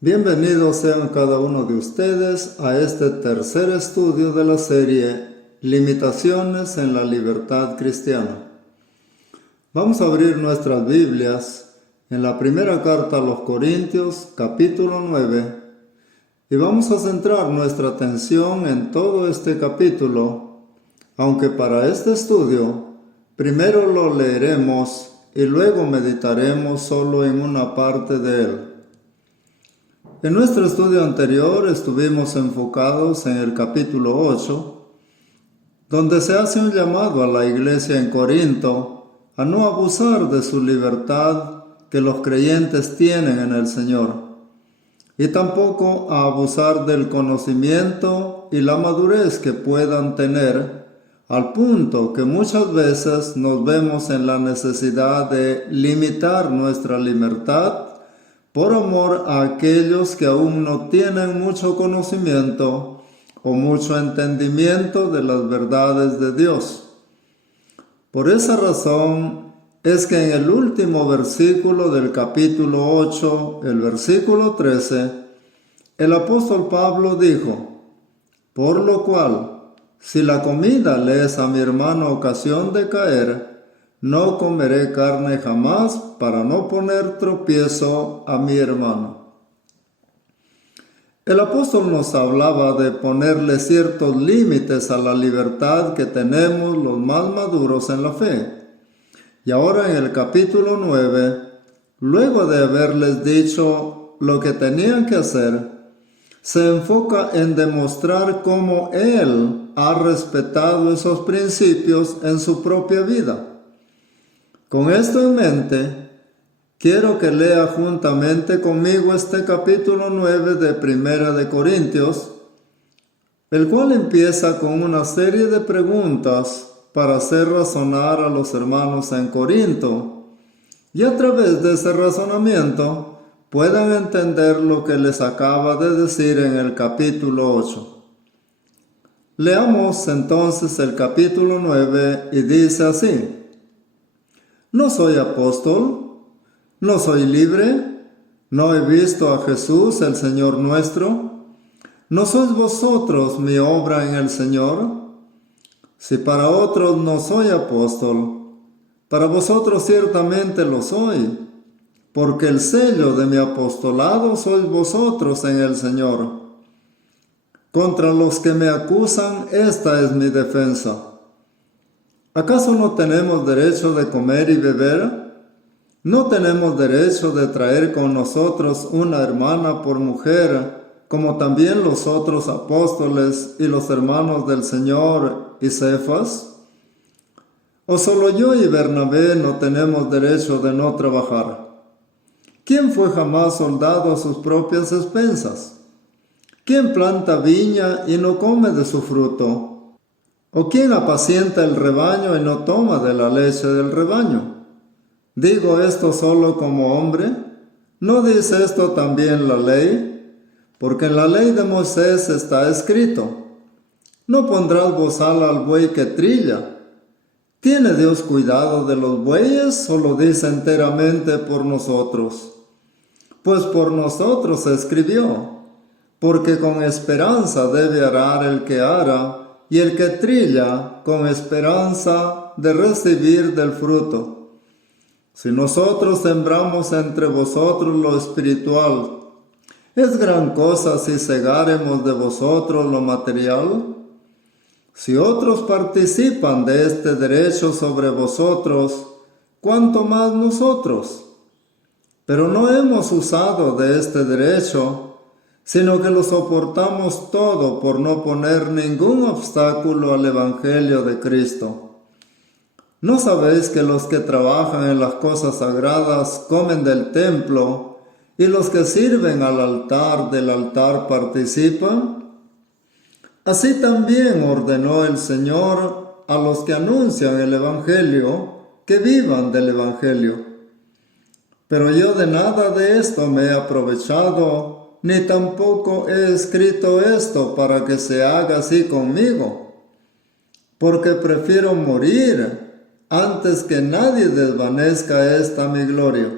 Bienvenidos sean cada uno de ustedes a este tercer estudio de la serie Limitaciones en la Libertad Cristiana. Vamos a abrir nuestras Biblias en la primera carta a los Corintios, capítulo 9, y vamos a centrar nuestra atención en todo este capítulo, aunque para este estudio primero lo leeremos y luego meditaremos solo en una parte de él. En nuestro estudio anterior estuvimos enfocados en el capítulo 8, donde se hace un llamado a la iglesia en Corinto a no abusar de su libertad que los creyentes tienen en el Señor, y tampoco a abusar del conocimiento y la madurez que puedan tener, al punto que muchas veces nos vemos en la necesidad de limitar nuestra libertad por amor a aquellos que aún no tienen mucho conocimiento o mucho entendimiento de las verdades de Dios. Por esa razón es que en el último versículo del capítulo 8, el versículo 13, el apóstol Pablo dijo: «Por lo cual, si la comida le es a mi hermano ocasión de caer, no comeré carne jamás para no poner tropiezo a mi hermano». El apóstol nos hablaba de ponerle ciertos límites a la libertad que tenemos los más maduros en la fe. Y ahora en el capítulo 9, luego de haberles dicho lo que tenían que hacer, se enfoca en demostrar cómo él ha respetado esos principios en su propia vida. Con esto en mente, quiero que lea juntamente conmigo este capítulo 9 de Primera de Corintios, el cual empieza con una serie de preguntas para hacer razonar a los hermanos en Corinto, y a través de ese razonamiento puedan entender lo que les acaba de decir en el capítulo 8. Leamos entonces el capítulo 9 y dice así: «¿No soy apóstol? ¿No soy libre? ¿No he visto a Jesús el Señor nuestro? ¿No sois vosotros mi obra en el Señor? Si para otros no soy apóstol, para vosotros ciertamente lo soy, porque el sello de mi apostolado sois vosotros en el Señor. Contra los que me acusan, esta es mi defensa. ¿Acaso no tenemos derecho de comer y beber? ¿No tenemos derecho de traer con nosotros una hermana por mujer, como también los otros apóstoles y los hermanos del Señor y Cefas? ¿O solo yo y Bernabé no tenemos derecho de no trabajar? ¿Quién fue jamás soldado a sus propias expensas? ¿Quién planta viña y no come de su fruto? ¿O quién apacienta el rebaño y no toma de la leche del rebaño? ¿Digo esto solo como hombre? ¿No dice esto también la ley? Porque en la ley de Moisés está escrito: no pondrás bozal al buey que trilla. ¿Tiene Dios cuidado de los bueyes o lo dice enteramente por nosotros? Pues por nosotros se escribió: porque con esperanza debe arar el que ara, y el que trilla con esperanza de recibir del fruto. Si nosotros sembramos entre vosotros lo espiritual, ¿es gran cosa si segáremos de vosotros lo material? Si otros participan de este derecho sobre vosotros, ¿cuánto más nosotros? Pero no hemos usado de este derecho, sino que lo soportamos todo por no poner ningún obstáculo al Evangelio de Cristo. ¿No sabéis que los que trabajan en las cosas sagradas comen del templo, y los que sirven al altar del altar participan? Así también ordenó el Señor a los que anuncian el Evangelio que vivan del Evangelio. Pero yo de nada de esto me he aprovechado, ni tampoco he escrito esto para que se haga así conmigo, porque prefiero morir antes que nadie desvanezca esta mi gloria.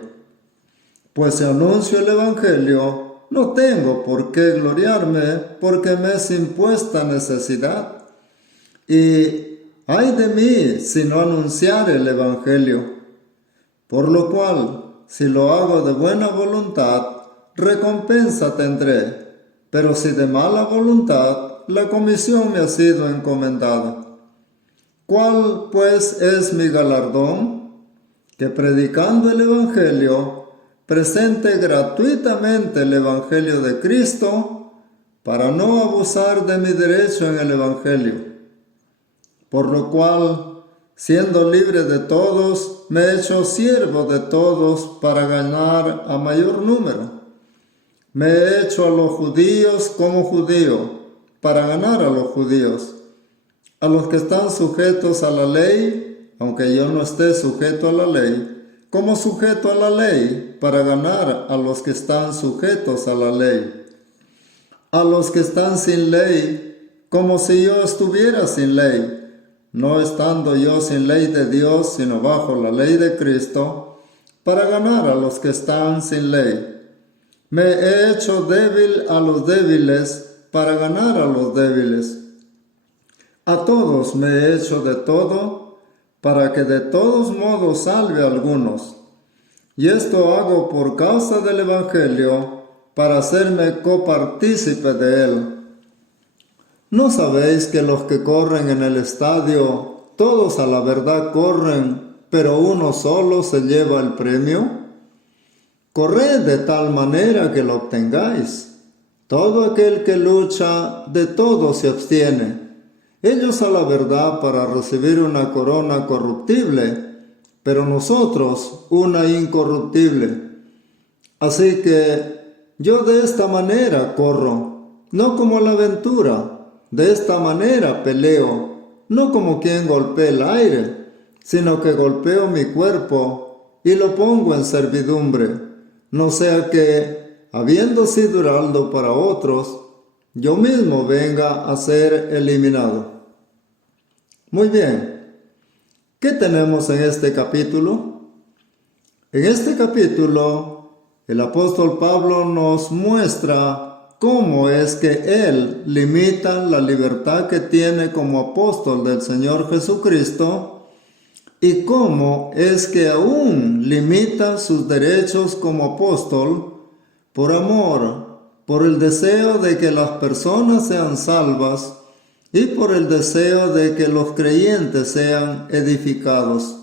Pues si anuncio el Evangelio, no tengo por qué gloriarme, porque me es impuesta necesidad. Y ay de mí si no anunciar el Evangelio. Por lo cual, si lo hago de buena voluntad, recompensa tendré, pero si de mala voluntad, la comisión me ha sido encomendada. ¿Cuál pues es mi galardón? Que predicando el Evangelio, presente gratuitamente el Evangelio de Cristo, para no abusar de mi derecho en el Evangelio. Por lo cual, siendo libre de todos, me he hecho siervo de todos para ganar a mayor número. Me he hecho a los judíos como judío, para ganar a los judíos. A los que están sujetos a la ley, aunque yo no esté sujeto a la ley, como sujeto a la ley, para ganar a los que están sujetos a la ley. A los que están sin ley, como si yo estuviera sin ley, no estando yo sin ley de Dios, sino bajo la ley de Cristo, para ganar a los que están sin ley. Me he hecho débil a los débiles, para ganar a los débiles. A todos me he hecho de todo, para que de todos modos salve a algunos. Y esto hago por causa del Evangelio, para hacerme copartícipe de él. ¿No sabéis que los que corren en el estadio, todos a la verdad corren, pero uno solo se lleva el premio? Corred de tal manera que lo obtengáis. Todo aquel que lucha, de todo se abstiene. Ellos a la verdad para recibir una corona corruptible, pero nosotros una incorruptible. Así que yo de esta manera corro, no como la aventura. De esta manera peleo, no como quien golpea el aire, sino que golpeo mi cuerpo y lo pongo en servidumbre, no sea que, habiendo sido heraldo para otros, yo mismo venga a ser eliminado. Muy bien, ¿qué tenemos en este capítulo? En este capítulo, el apóstol Pablo nos muestra cómo es que él limita la libertad que tiene como apóstol del Señor Jesucristo y cómo es que aún limita sus derechos como apóstol por amor, por el deseo de que las personas sean salvas y por el deseo de que los creyentes sean edificados.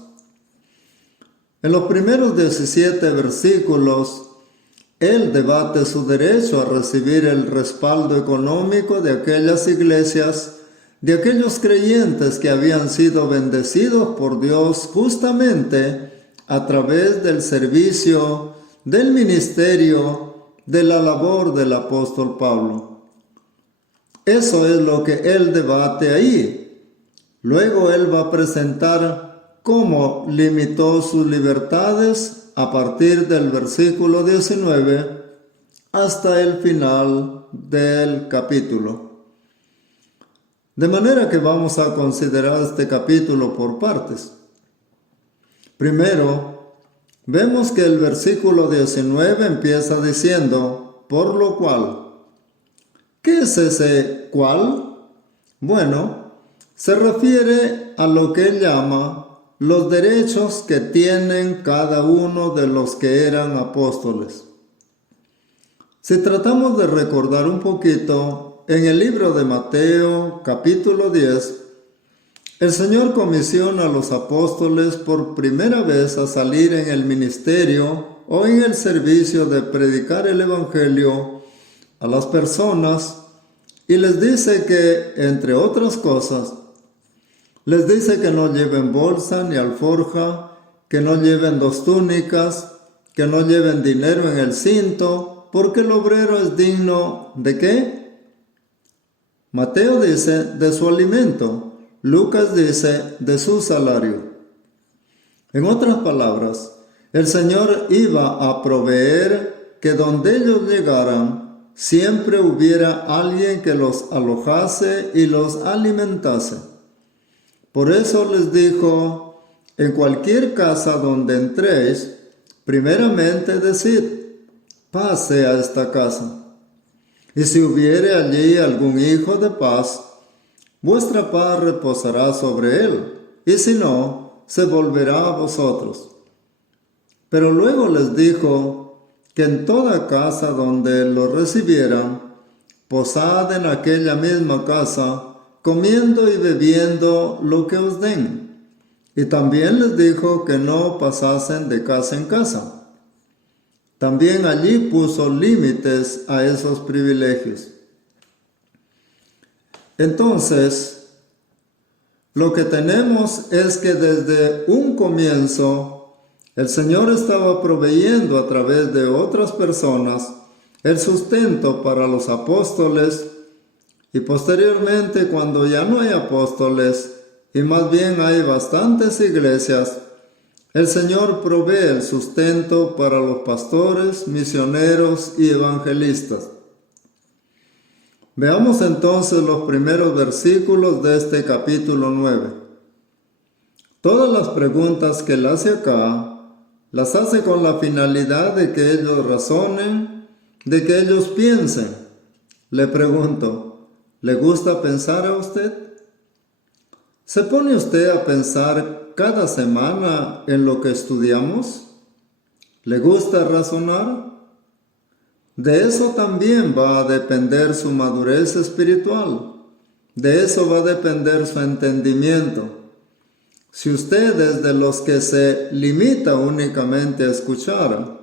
En los primeros 17 versículos, él debate su derecho a recibir el respaldo económico de aquellas iglesias, de aquellos creyentes que habían sido bendecidos por Dios justamente a través del servicio, del ministerio, de la labor del apóstol Pablo. Eso es lo que él debate ahí. Luego él va a presentar cómo limitó sus libertades a partir del versículo 19 hasta el final del capítulo. De manera que vamos a considerar este capítulo por partes. Primero, vemos que el versículo 19 empieza diciendo, por lo cual. ¿Qué es ese cual? Bueno, se refiere a lo que él llama los derechos que tienen cada uno de los que eran apóstoles. Si tratamos de recordar un poquito, en el libro de Mateo, capítulo 10, el Señor comisiona a los apóstoles por primera vez a salir en el ministerio o en el servicio de predicar el Evangelio a las personas y les dice que, entre otras cosas, les dice que no lleven bolsa ni alforja, que no lleven 2 túnicas, que no lleven dinero en el cinto, porque el obrero es digno ¿de qué? Mateo dice de su alimento, Lucas dice de su salario. En otras palabras, el Señor iba a proveer que donde ellos llegaran, siempre hubiera alguien que los alojase y los alimentase. Por eso les dijo, en cualquier casa donde entréis, primeramente decid, pase a esta casa. Y si hubiere allí algún hijo de paz, vuestra paz reposará sobre él, y si no, se volverá a vosotros. Pero luego les dijo que en toda casa donde lo recibieran, posad en aquella misma casa, comiendo y bebiendo lo que os den. Y también les dijo que no pasasen de casa en casa. También allí puso límites a esos privilegios. Entonces, lo que tenemos es que desde un comienzo, el Señor estaba proveyendo a través de otras personas el sustento para los apóstoles, y posteriormente, cuando ya no hay apóstoles y más bien hay bastantes iglesias, el Señor provee el sustento para los pastores, misioneros y evangelistas. Veamos entonces los primeros versículos de este capítulo 9. Todas las preguntas que él hace acá, las hace con la finalidad de que ellos razonen, de que ellos piensen. Le pregunto, ¿le gusta pensar a usted? ¿Se pone usted a pensar cada semana en lo que estudiamos? ¿Le gusta razonar? De eso también va a depender su madurez espiritual. De eso va a depender su entendimiento. Si usted es de los que se limita únicamente a escuchar,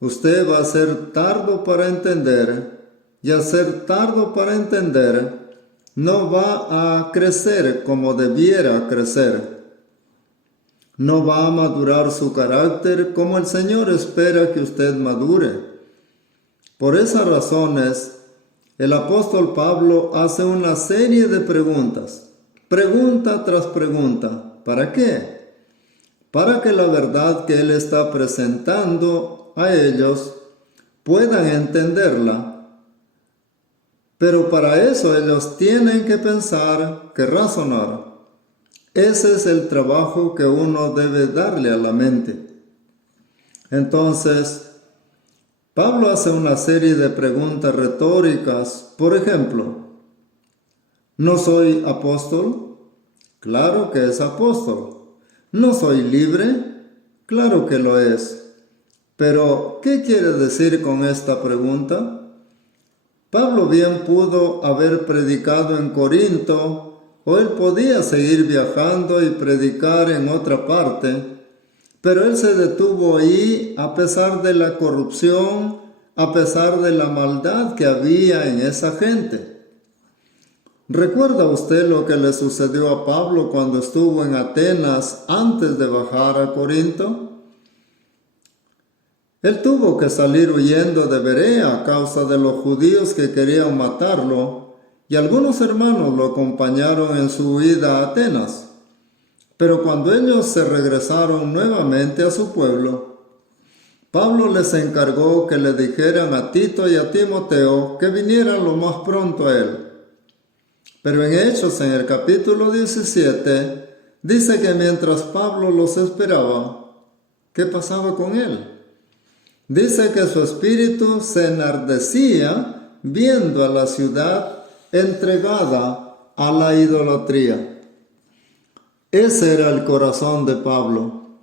usted va a ser tardo para entender, y al ser tardo para entender, no va a crecer como debiera crecer. No va a madurar su carácter como el Señor espera que usted madure. Por esas razones, el apóstol Pablo hace una serie de preguntas, pregunta tras pregunta. ¿Para qué? Para que la verdad que él está presentando a ellos puedan entenderla. Pero para eso ellos tienen que pensar, que razonar. Ese es el trabajo que uno debe darle a la mente. Entonces, Pablo hace una serie de preguntas retóricas. Por ejemplo, ¿no soy apóstol? Claro que es apóstol. ¿No soy libre? Claro que lo es. Pero, ¿qué quiere decir con esta pregunta? Pablo bien pudo haber predicado en Corinto, o él podía seguir viajando y predicar en otra parte, pero él se detuvo ahí a pesar de la corrupción, a pesar de la maldad que había en esa gente. ¿Recuerda usted lo que le sucedió a Pablo cuando estuvo en Atenas antes de bajar a Corinto? Él tuvo que salir huyendo de Berea a causa de los judíos que querían matarlo, y algunos hermanos lo acompañaron en su huida a Atenas. Pero cuando ellos se regresaron nuevamente a su pueblo, Pablo les encargó que le dijeran a Tito y a Timoteo que vinieran lo más pronto a él. Pero en Hechos, en el capítulo 17, dice que mientras Pablo los esperaba, ¿qué pasaba con él? Dice que su espíritu se enardecía viendo a la ciudad entregada a la idolatría. Ese era el corazón de Pablo.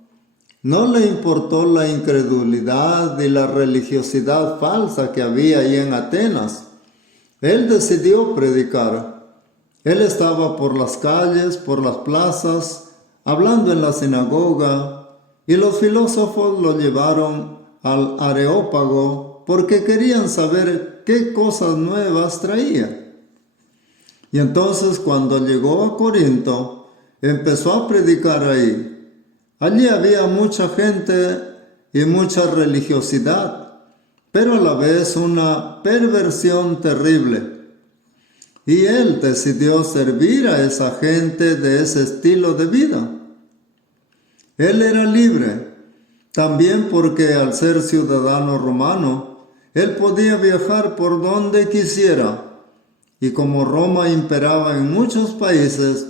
No le importó la incredulidad y la religiosidad falsa que había ahí en Atenas. Él decidió predicar. Él estaba por las calles, por las plazas, hablando en la sinagoga, y los filósofos lo llevaron al Areópago porque querían saber qué cosas nuevas traía. Y entonces cuando llegó a Corinto, empezó a predicar ahí. Allí había mucha gente y mucha religiosidad, pero a la vez una perversión terrible. Y él decidió servir a esa gente de ese estilo de vida. Él era libre, también porque al ser ciudadano romano, él podía viajar por donde quisiera. Y como Roma imperaba en muchos países,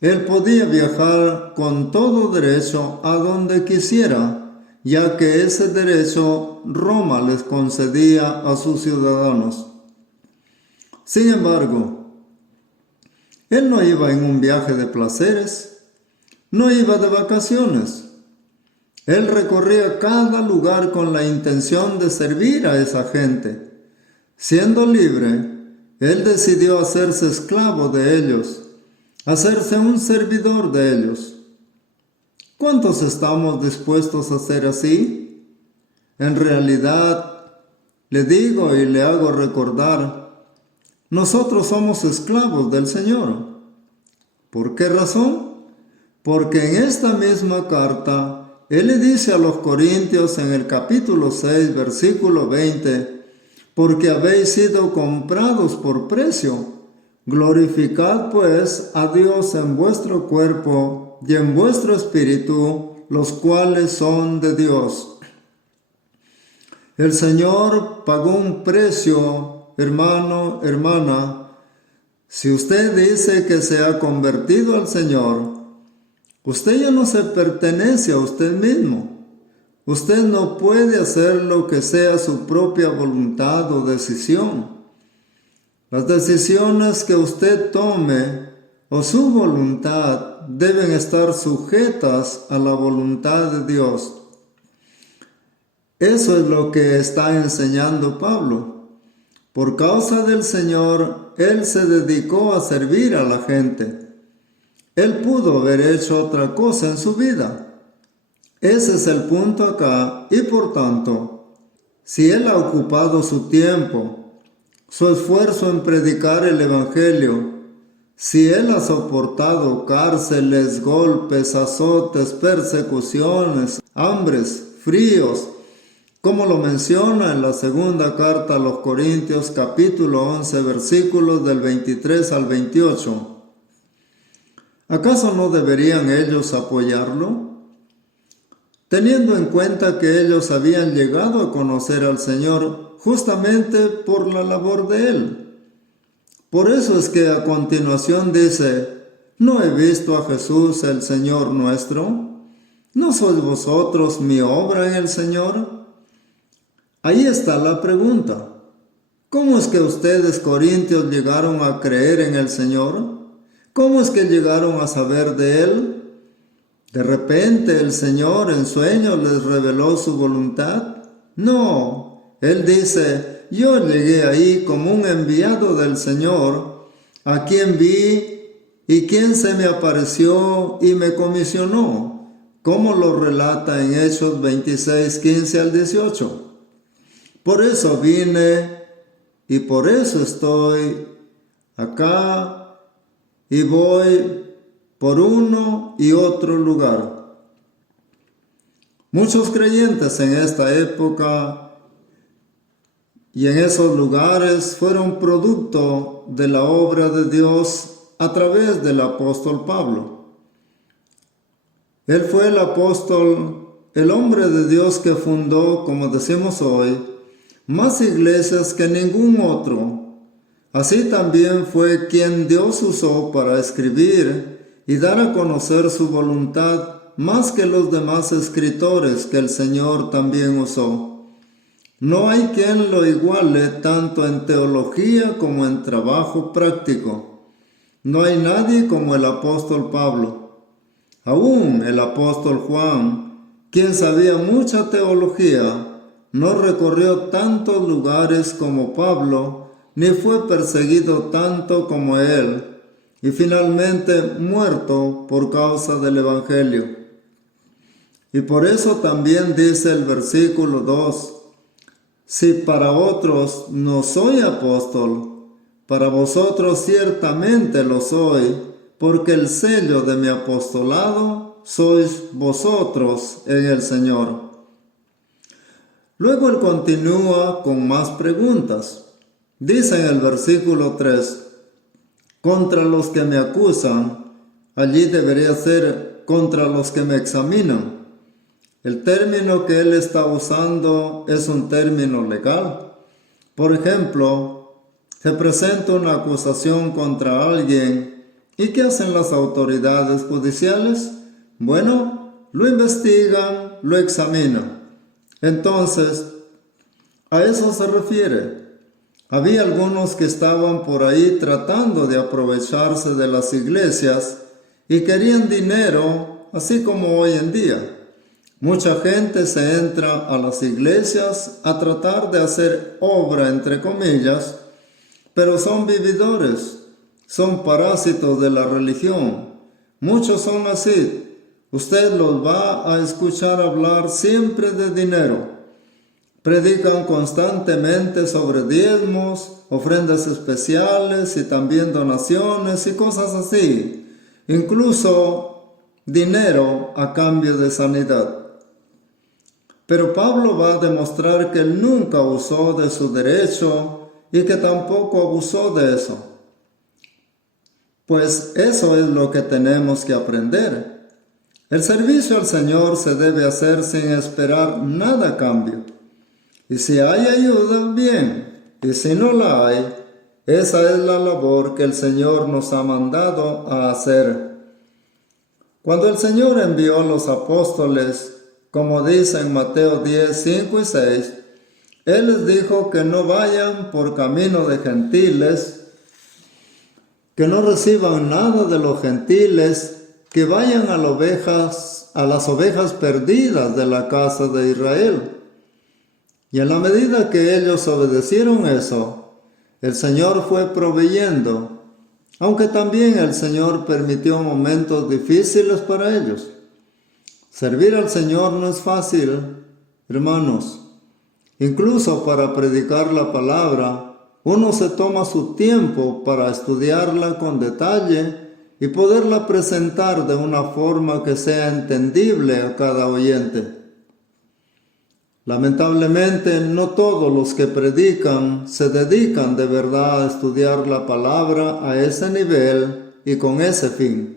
él podía viajar con todo derecho a donde quisiera, ya que ese derecho Roma les concedía a sus ciudadanos. Sin embargo, él no iba en un viaje de placeres, no iba de vacaciones. Él recorría cada lugar con la intención de servir a esa gente. Siendo libre, él decidió hacerse esclavo de ellos, hacerse un servidor de ellos. ¿Cuántos estamos dispuestos a ser así? En realidad, le digo y le hago recordar, nosotros somos esclavos del Señor. ¿Por qué razón? Porque en esta misma carta, Él le dice a los Corintios en el capítulo 6, versículo 20, porque habéis sido comprados por precio. Glorificad pues a Dios en vuestro cuerpo y en vuestro espíritu, los cuales son de Dios. El Señor pagó un precio, hermano, hermana. Si usted dice que se ha convertido al Señor, usted ya no se pertenece a usted mismo. Usted no puede hacer lo que sea su propia voluntad o decisión. Las decisiones que usted tome o su voluntad deben estar sujetas a la voluntad de Dios. Eso es lo que está enseñando Pablo. Por causa del Señor, él se dedicó a servir a la gente. Él pudo haber hecho otra cosa en su vida. Ese es el punto acá y por tanto, si él ha ocupado su tiempo, su esfuerzo en predicar el Evangelio, si él ha soportado cárceles, golpes, azotes, persecuciones, hambres, fríos, como lo menciona en la segunda carta a los Corintios, capítulo 11, versículos del 23 al 28, ¿acaso no deberían ellos apoyarlo? Teniendo en cuenta que ellos habían llegado a conocer al Señor justamente por la labor de Él. Por eso es que a continuación dice, ¿no he visto a Jesús el Señor nuestro? ¿No sois vosotros mi obra en el Señor? Ahí está la pregunta. ¿Cómo es que ustedes, corintios, llegaron a creer en el Señor? ¿Cómo es que llegaron a saber de Él? ¿De repente el Señor en sueños les reveló su voluntad? No, Él dice, yo llegué ahí como un enviado del Señor, a quien vi y quien se me apareció y me comisionó, como lo relata en Hechos 26, 15 al 18. Por eso vine y por eso estoy acá y voy por uno y otro lugar. Muchos creyentes en esta época y en esos lugares fueron producto de la obra de Dios a través del apóstol Pablo. Él fue el apóstol, el hombre de Dios que fundó, como decimos hoy, más iglesias que ningún otro. Así también fue quien Dios usó para escribir y dar a conocer su voluntad más que los demás escritores que el Señor también usó. No hay quien lo iguale tanto en teología como en trabajo práctico. No hay nadie como el apóstol Pablo. Aún el apóstol Juan, quien sabía mucha teología, no recorrió tantos lugares como Pablo, ni fue perseguido tanto como él, y finalmente muerto por causa del Evangelio. Y por eso también dice el versículo 2, si para otros no soy apóstol, para vosotros ciertamente lo soy, porque el sello de mi apostolado sois vosotros en el Señor. Luego él continúa con más preguntas. Dice en el versículo 3, contra los que me acusan, allí debería ser contra los que me examinan. El término que él está usando es un término legal. Por ejemplo, se presenta una acusación contra alguien, ¿y qué hacen las autoridades judiciales? Bueno, lo investigan, lo examinan. Entonces, a eso se refiere. Había algunos que estaban por ahí tratando de aprovecharse de las iglesias y querían dinero, así como hoy en día. Mucha gente se entra a las iglesias a tratar de hacer obra, entre comillas, pero son vividores, son parásitos de la religión. Muchos son así. Usted los va a escuchar hablar siempre de dinero. Predican constantemente sobre diezmos, ofrendas especiales y también donaciones y cosas así. Incluso dinero a cambio de sanidad. Pero Pablo va a demostrar que él nunca usó de su derecho y que tampoco abusó de eso. Pues eso es lo que tenemos que aprender. El servicio al Señor se debe hacer sin esperar nada a cambio. Y si hay ayuda, bien. Y si no la hay, esa es la labor que el Señor nos ha mandado a hacer. Cuando el Señor envió a los apóstoles, como dice en Mateo 10, 5 y 6, Él les dijo que no vayan por camino de gentiles, que no reciban nada de los gentiles, que vayan a las ovejas perdidas de la casa de Israel. Y en la medida que ellos obedecieron eso, el Señor fue proveyendo, aunque también el Señor permitió momentos difíciles para ellos. Servir al Señor no es fácil, hermanos. Incluso para predicar la palabra, uno se toma su tiempo para estudiarla con detalle y poderla presentar de una forma que sea entendible a cada oyente. Lamentablemente, no todos los que predican se dedican de verdad a estudiar la palabra a ese nivel y con ese fin.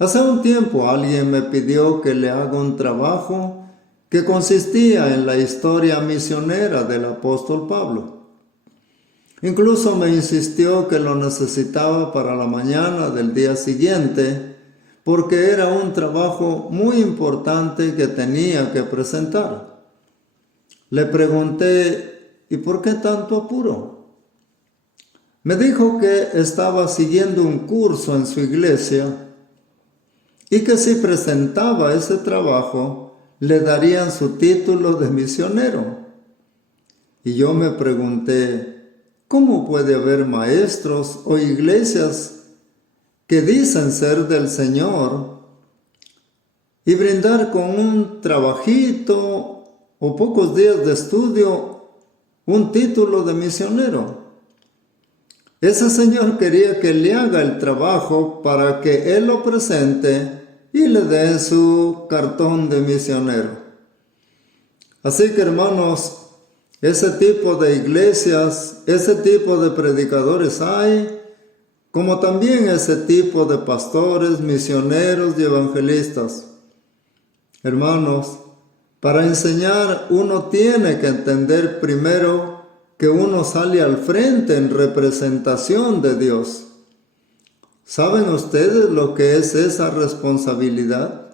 Hace un tiempo alguien me pidió que le haga un trabajo que consistía en la historia misionera del apóstol Pablo. Incluso me insistió que lo necesitaba para la mañana del día siguiente, porque era un trabajo muy importante que tenía que presentar. Le pregunté, ¿y por qué tanto apuro? Me dijo que estaba siguiendo un curso en su iglesia y que si presentaba ese trabajo, le darían su título de misionero. Y yo me pregunté, ¿cómo puede haber maestros o iglesias que dicen ser del Señor y brindar con un trabajito o pocos días de estudio un título de misionero? Ese señor quería que le haga el trabajo para que él lo presente y le dé su cartón de misionero. Así que, hermanos, ese tipo de iglesias, ese tipo de predicadores hay, como también ese tipo de pastores, misioneros y evangelistas. Hermanos, para enseñar uno tiene que entender primero que uno sale al frente en representación de Dios. ¿Saben ustedes lo que es esa responsabilidad?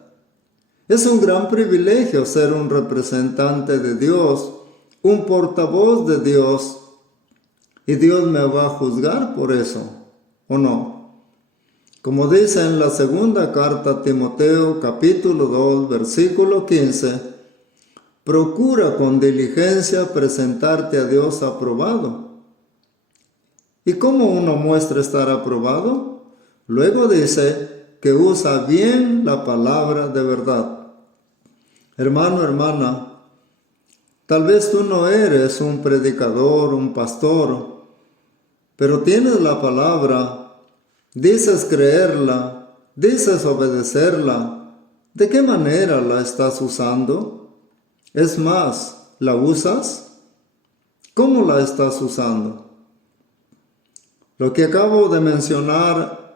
Es un gran privilegio ser un representante de Dios, un portavoz de Dios, y Dios me va a juzgar por eso, ¿o no? Como dice en la segunda carta a Timoteo, capítulo 2, versículo 15, procura con diligencia presentarte a Dios aprobado. ¿Y cómo uno muestra estar aprobado? Luego dice que usa bien la palabra de verdad. Hermano, hermana, tal vez tú no eres un predicador, un pastor, pero tienes la palabra, dices creerla, dices obedecerla. ¿De qué manera la estás usando? Es más, ¿la usas? ¿Cómo la estás usando? Lo que acabo de mencionar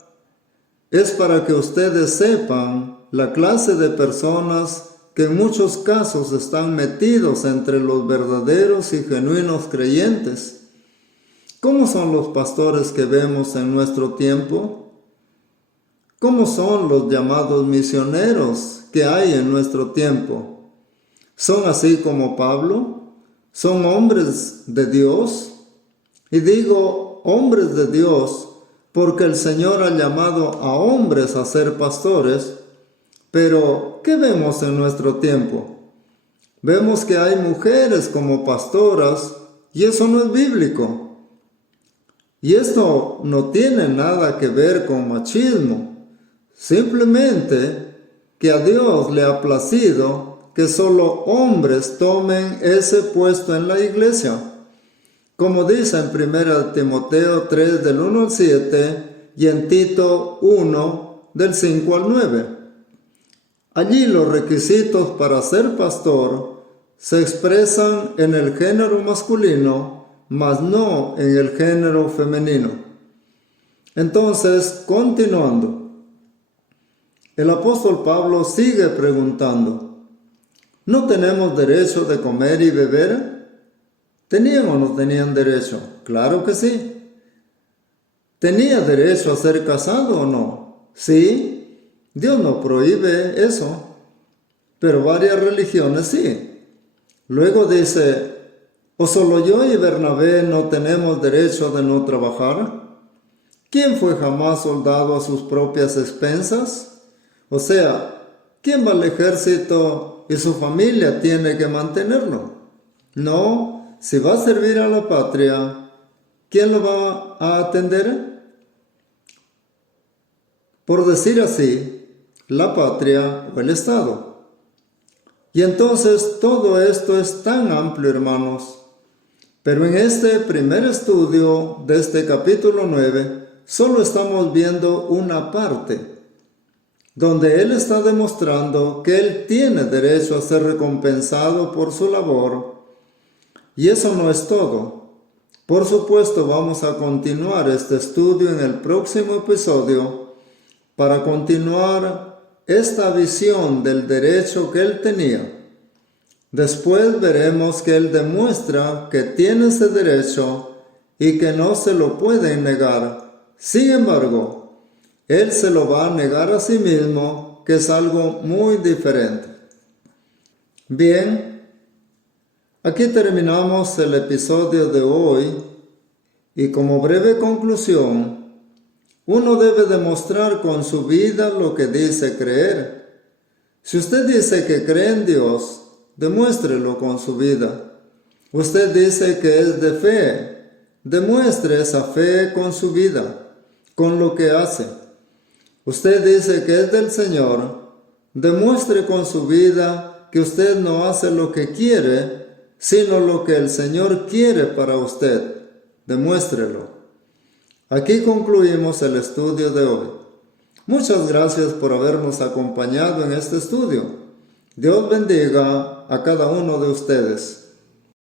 es para que ustedes sepan la clase de personas que en muchos casos están metidos entre los verdaderos y genuinos creyentes. ¿Cómo son los pastores que vemos en nuestro tiempo? ¿Cómo son los llamados misioneros que hay en nuestro tiempo? ¿Son así como Pablo? ¿Son hombres de Dios? Y digo hombres de Dios porque el Señor ha llamado a hombres a ser pastores, pero ¿qué vemos en nuestro tiempo? Vemos que hay mujeres como pastoras y eso no es bíblico. Y esto no tiene nada que ver con machismo, simplemente que a Dios le ha placido que solo hombres tomen ese puesto en la iglesia. Como dice en 1 Timoteo 3 del 1 al 7 y en Tito 1 del 5 al 9. Allí los requisitos para ser pastor se expresan en el género masculino, mas no en el género femenino. Entonces, continuando, el apóstol Pablo sigue preguntando, ¿no tenemos derecho de comer y beber? ¿Tenían o no tenían derecho? Claro que sí. ¿Tenía derecho a ser casado o no? Sí, Dios no prohíbe eso, pero varias religiones sí. Luego dice, ¿o solo yo y Bernabé no tenemos derecho de no trabajar? ¿Quién fue jamás soldado a sus propias expensas? O sea, ¿quién va al ejército y su familia tiene que mantenerlo? No. Si va a servir a la patria, ¿quién lo va a atender? Por decir así, la patria o el Estado. Y entonces todo esto es tan amplio, hermanos. Pero en este primer estudio de este capítulo 9, solo estamos viendo una parte, donde él está demostrando que él tiene derecho a ser recompensado por su labor. Y eso no es todo. Por supuesto, vamos a continuar este estudio en el próximo episodio para continuar esta visión del derecho que él tenía. Después veremos que él demuestra que tiene ese derecho y que no se lo pueden negar. Sin embargo, él se lo va a negar a sí mismo, que es algo muy diferente. Bien. Aquí terminamos el episodio de hoy y como breve conclusión, uno debe demostrar con su vida lo que dice creer. Si usted dice que cree en Dios, demuéstrelo con su vida. Usted dice que es de fe, demuestre esa fe con su vida, con lo que hace. Usted dice que es del Señor, demuestre con su vida que usted no hace lo que quiere, sino lo que el Señor quiere para usted. Demuéstrelo. Aquí concluimos el estudio de hoy. Muchas gracias por habernos acompañado en este estudio. Dios bendiga a cada uno de ustedes.